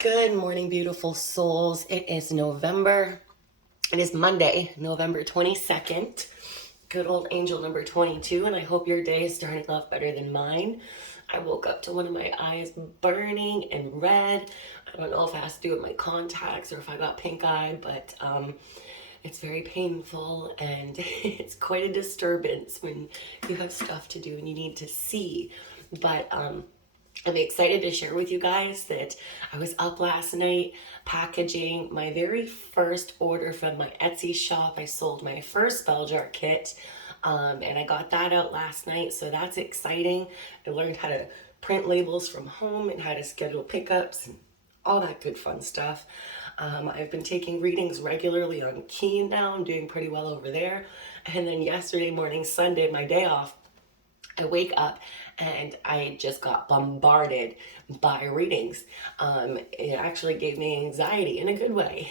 Good morning, beautiful souls. It is November. It is Monday, November 22nd. Good old angel number 22, and I hope your day is starting off better than mine. I woke up to one of my eyes burning and red. I don't know if it has to do with my contacts or if I got pink eye, but it's very painful and it's quite a disturbance when you have stuff to do and you need to see. But I'm excited to share with you guys that I was up last night packaging my very first order from my Etsy shop. I sold my first spell jar kit, and I got that out last night, so that's exciting. I learned how to print labels from home and how to schedule pickups and all that good fun stuff. I've been taking readings regularly on Keen now. I'm doing pretty well over there. And then yesterday morning, Sunday, my day off, I wake up and I just got bombarded by readings. It actually gave me anxiety in a good way,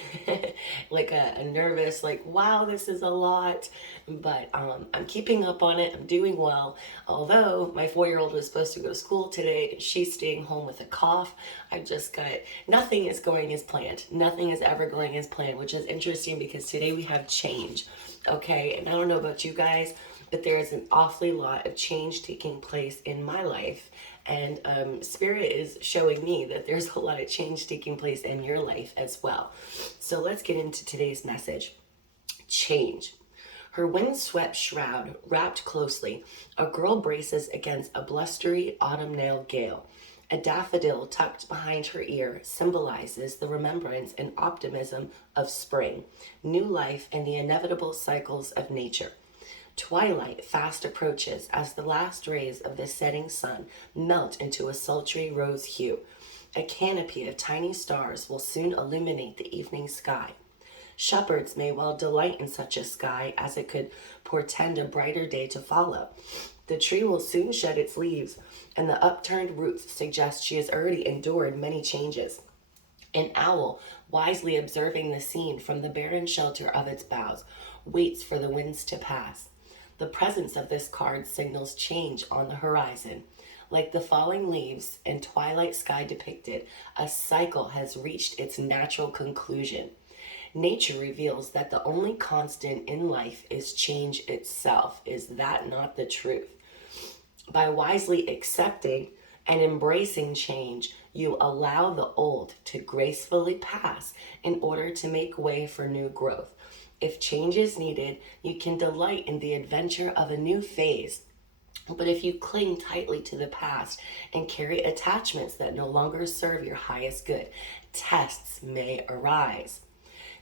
like a nervous, like, wow, this is a lot. But I'm keeping up on it. I'm doing well. Although my 4-year-old was supposed to go to school today, and she's staying home with a cough. I just got, nothing is going as planned. Nothing is ever going as planned, which is interesting because today we have change. Okay, and I don't know about you guys, but there is an awfully lot of change taking place in my life. And Spirit is showing me that there's a lot of change taking place in your life as well. So let's get into today's message. Change. Her windswept shroud wrapped closely, a girl braces against a blustery autumnal gale. A daffodil tucked behind her ear symbolizes the remembrance and optimism of spring, new life, and the inevitable cycles of nature. Twilight fast approaches as the last rays of the setting sun melt into a sultry rose hue. A canopy of tiny stars will soon illuminate the evening sky. Shepherds may well delight in such a sky, as it could portend a brighter day to follow. The tree will soon shed its leaves, and the upturned roots suggest she has already endured many changes. An owl, wisely observing the scene from the barren shelter of its boughs, waits for the winds to pass. The presence of this card signals change on the horizon. Like the falling leaves and twilight sky depicted, a cycle has reached its natural conclusion. Nature reveals that the only constant in life is change itself. Is that not the truth? By wisely accepting and embracing change, you allow the old to gracefully pass in order to make way for new growth. If change is needed, you can delight in the adventure of a new phase. But if you cling tightly to the past and carry attachments that no longer serve your highest good, tests may arise.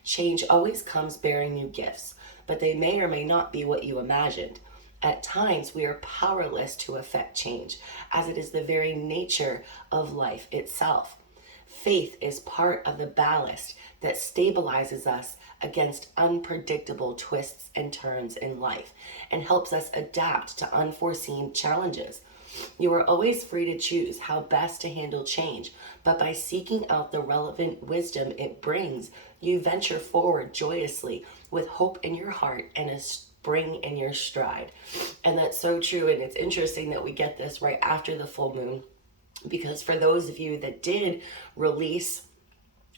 Change always comes bearing new gifts, but they may or may not be what you imagined. At times, we are powerless to affect change, as it is the very nature of life itself. Faith is part of the ballast that stabilizes us against unpredictable twists and turns in life and helps us adapt to unforeseen challenges. You are always free to choose how best to handle change, but by seeking out the relevant wisdom it brings, you venture forward joyously with hope in your heart and a spring in your stride. And that's so true, and it's interesting that we get this right after the full moon, because for those of you that did release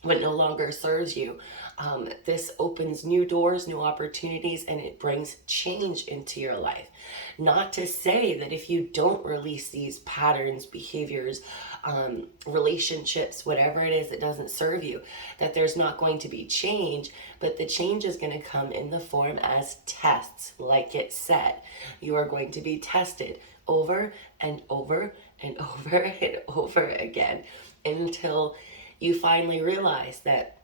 what no longer serves you, this opens new doors, new opportunities, and it brings change into your life. Not to say that if you don't release these patterns, behaviors, relationships, whatever it is that doesn't serve you, that there's not going to be change, but the change is going to come in the form as tests. Like it said, you are going to be tested over and over and over and over again until you finally realize that,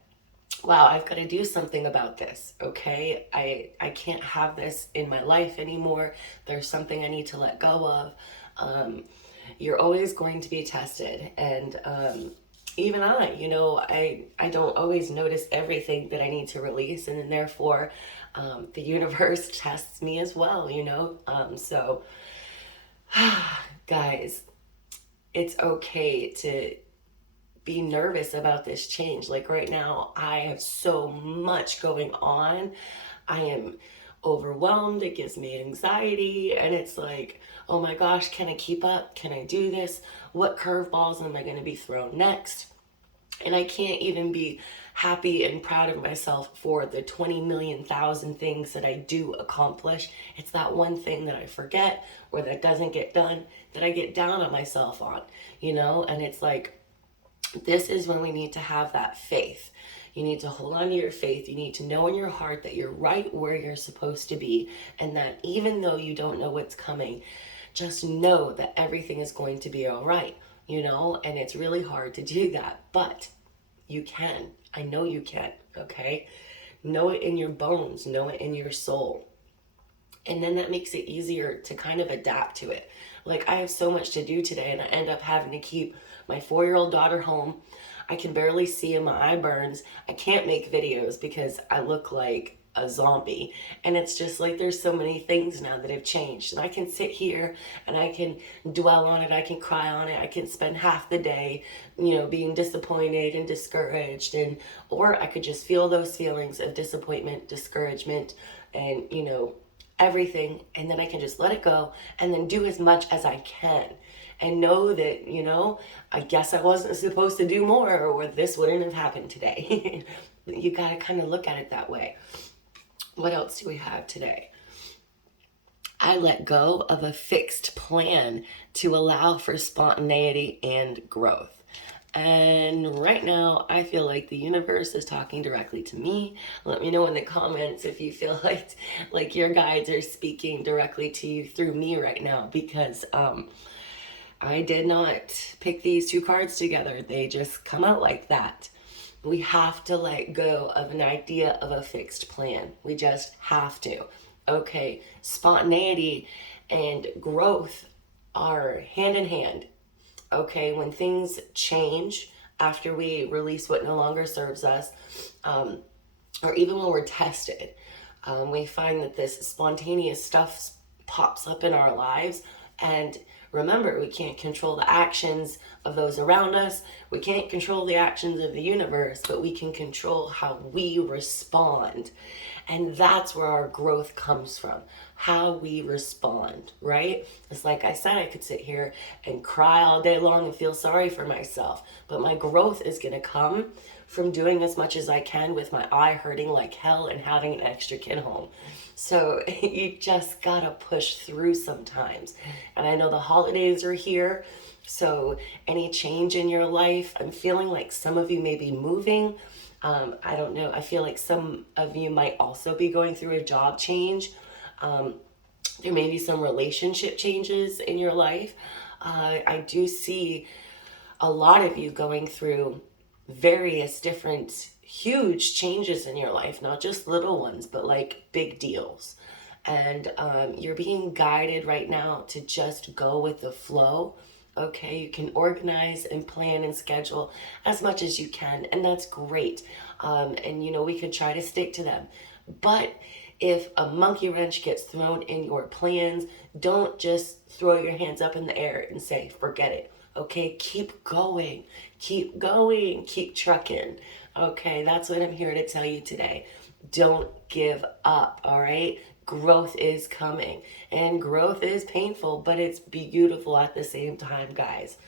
wow, I've got to do something about this, okay? I can't have this in my life anymore. There's something I need to let go of. You're always going to be tested. And even I don't always notice everything that I need to release. And then therefore, the universe tests me as well, So, guys, it's okay to be nervous about this change. Like right now, I have so much going on. I am overwhelmed. It gives me anxiety. And it's like, oh my gosh, can I keep up? Can I do this? What curveballs am I going to be thrown next? And I can't even be happy and proud of myself for the 20 million thousand things that I do accomplish. It's that one thing that I forget or that doesn't get done that I get down on myself on, you know? And it's like, this is when we need to have that faith. You need to hold on to your faith. You need to know in your heart that you're right where you're supposed to be, and that even though you don't know what's coming, just know that everything is going to be all right, you know? And it's really hard to do that, but you can. I know you can, okay? Know it in your bones, know it in your soul. And then that makes it easier to kind of adapt to it. Like, I have so much to do today, and I end up having to keep my 4-year-old daughter home. I can barely see, and my eye burns. I can't make videos because I look like a zombie. And it's just like, there's so many things now that have changed. And I can sit here and I can dwell on it. I can cry on it. I can spend half the day, you know, being disappointed and discouraged. Or I could just feel those feelings of disappointment, discouragement, and, you know, everything, and then I can just let it go and then do as much as I can and know that, you know, I guess I wasn't supposed to do more, or this wouldn't have happened today. You got to kind of look at it that way. What else do we have today? I let go of a fixed plan to allow for spontaneity and growth. And right now, I feel like the universe is talking directly to me. Let me know in the comments if you feel like your guides are speaking directly to you through me right now, because I did not pick these two cards together. They just come out like that. We have to let go of an idea of a fixed plan. We just have to. Okay, spontaneity and growth are hand in hand. Okay, when things change after we release what no longer serves us, or even when we're tested, we find that this spontaneous stuff pops up in our lives. And remember, we can't control the actions of those around us. We can't control the actions of the universe, but we can control how we respond. And that's where our growth comes from, how we respond, right? It's like I said, I could sit here and cry all day long and feel sorry for myself, but my growth is going to come from doing as much as I can with my eye hurting like hell and having an extra kid home. So you just gotta push through sometimes. And I know the holidays are here, so any change in your life, I'm feeling like some of you may be moving. I don't know. I feel like some of you might also be going through a job change. There may be some relationship changes in your life. I do see a lot of you going through various different huge changes in your life, not just little ones, but like big deals. And you're being guided right now to just go with the flow. Okay, you can organize and plan and schedule as much as you can, and that's great. And you know, we can try to stick to them. But if a monkey wrench gets thrown in your plans, don't just throw your hands up in the air and say, forget it. Okay, keep going, keep trucking. Okay, that's what I'm here to tell you today. Don't give up, all right? Growth is coming, and growth is painful, but it's beautiful at the same time, guys.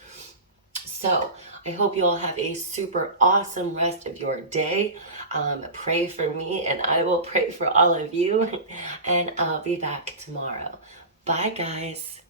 So I hope you all have a super awesome rest of your day. Pray for me, and I will pray for all of you. And I'll be back tomorrow. Bye, guys.